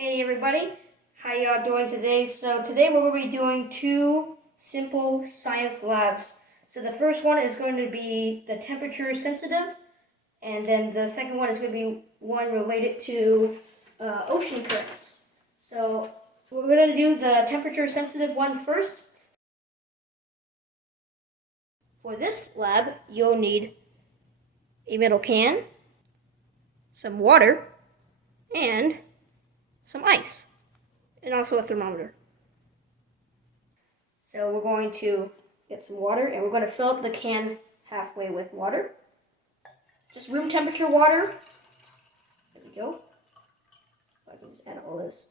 Hey everybody, how y'all doing today? So today we're going to be doing two simple science labs. So the first one is going to be the temperature sensitive, and then the second one is going to be one related to ocean currents. So we're going to do the temperature sensitive one first. For this lab, you'll need a metal can, some water, and some ice, and also a thermometer. So we're going to get some water, and we're going to fill up the can halfway with water. Just room temperature water. There we go. I can just add all this.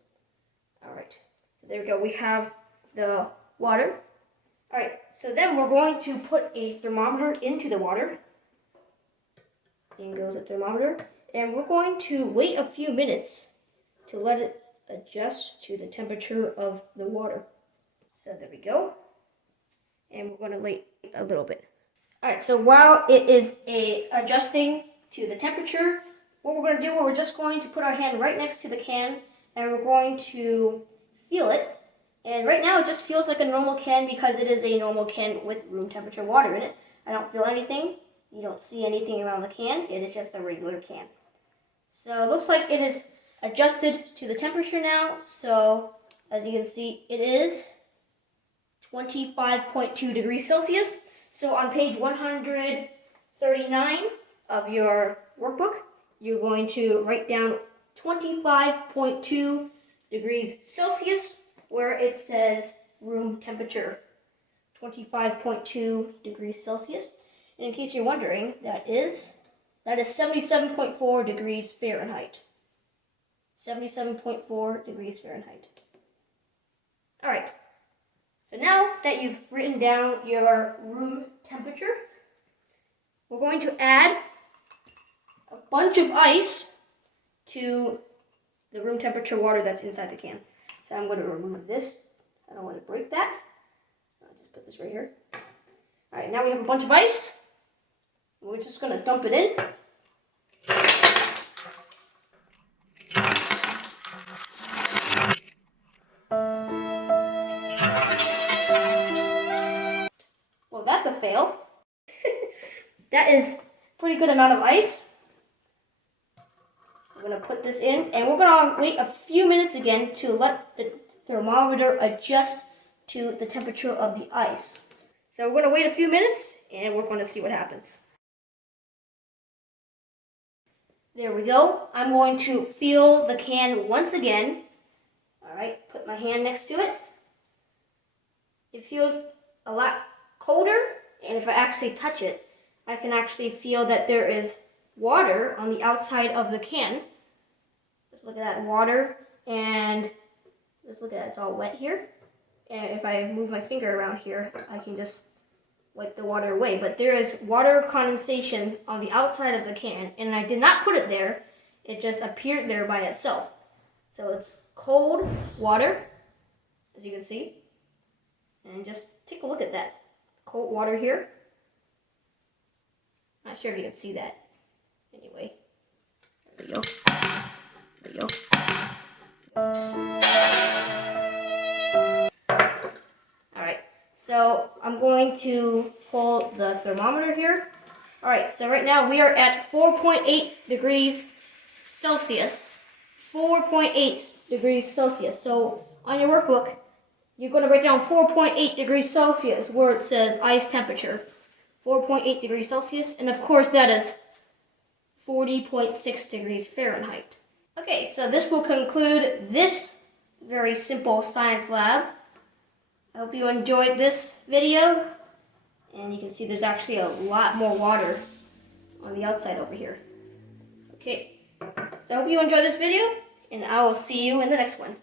All right. So there we go. We have the water. All right. So then we're going to put a thermometer into the water. In goes the thermometer. And we're going to wait a few minutes to let it adjust to the temperature of the water. So there we go. And we're going to wait a little bit. All right, so while it is adjusting to the temperature, what we're going to do, we're just going to put our hand right next to the can, and we're going to feel it. And right now it just feels like a normal can because it is a normal can with room temperature water in it. I don't feel anything. You don't see anything around the can. It is just a regular can. So it looks like it is adjusted to the temperature now. So as you can see, it is 25.2 degrees Celsius. So on page 139 of your workbook, you're going to write down 25.2 degrees Celsius where it says room temperature. 25.2 degrees Celsius. And in case you're wondering, that is 77.4 degrees Fahrenheit. 77.4 degrees Fahrenheit. All right. So now that you've written down your room temperature, we're going to add a bunch of ice to the room temperature water that's inside the can. So I'm going to remove this. I don't want to break that. I'll just put this right here. All right, now we have a bunch of ice. We're just going to dump it in. Well, that's a fail. That is a pretty good amount of ice. We're going to put this in, and we're going to wait a few minutes again to let the thermometer adjust to the temperature of the ice. So we're going to wait a few minutes, and we're going to see what happens. There we go. I'm going to feel the can once again. All right, put my hand next to it. It feels a lot colder, and if I actually touch it, I can actually feel that there is water on the outside of the can. Just look at that water, and just look at that, it's all wet here. And if I move my finger around here, I can just wipe the water away. But there is water condensation on the outside of the can, and I did not put it there. It just appeared there by itself. So it's cold water, as you can see. And just take a look at that. Cold water here. Not sure if you can see that. Anyway, there we go. There we go. Alright, so I'm going to hold the thermometer here. Alright, so right now we are at 4.8 degrees Celsius. 4.8 degrees Celsius. So on your workbook, you're going to write down 4.8 degrees Celsius where it says ice temperature. 4.8 degrees Celsius, and of course that is 40.6 degrees Fahrenheit. Okay, so this will conclude this very simple science lab. I hope you enjoyed this video, and you can see there's actually a lot more water on the outside over here. Okay, so I hope you enjoyed this video, and I will see you in the next one.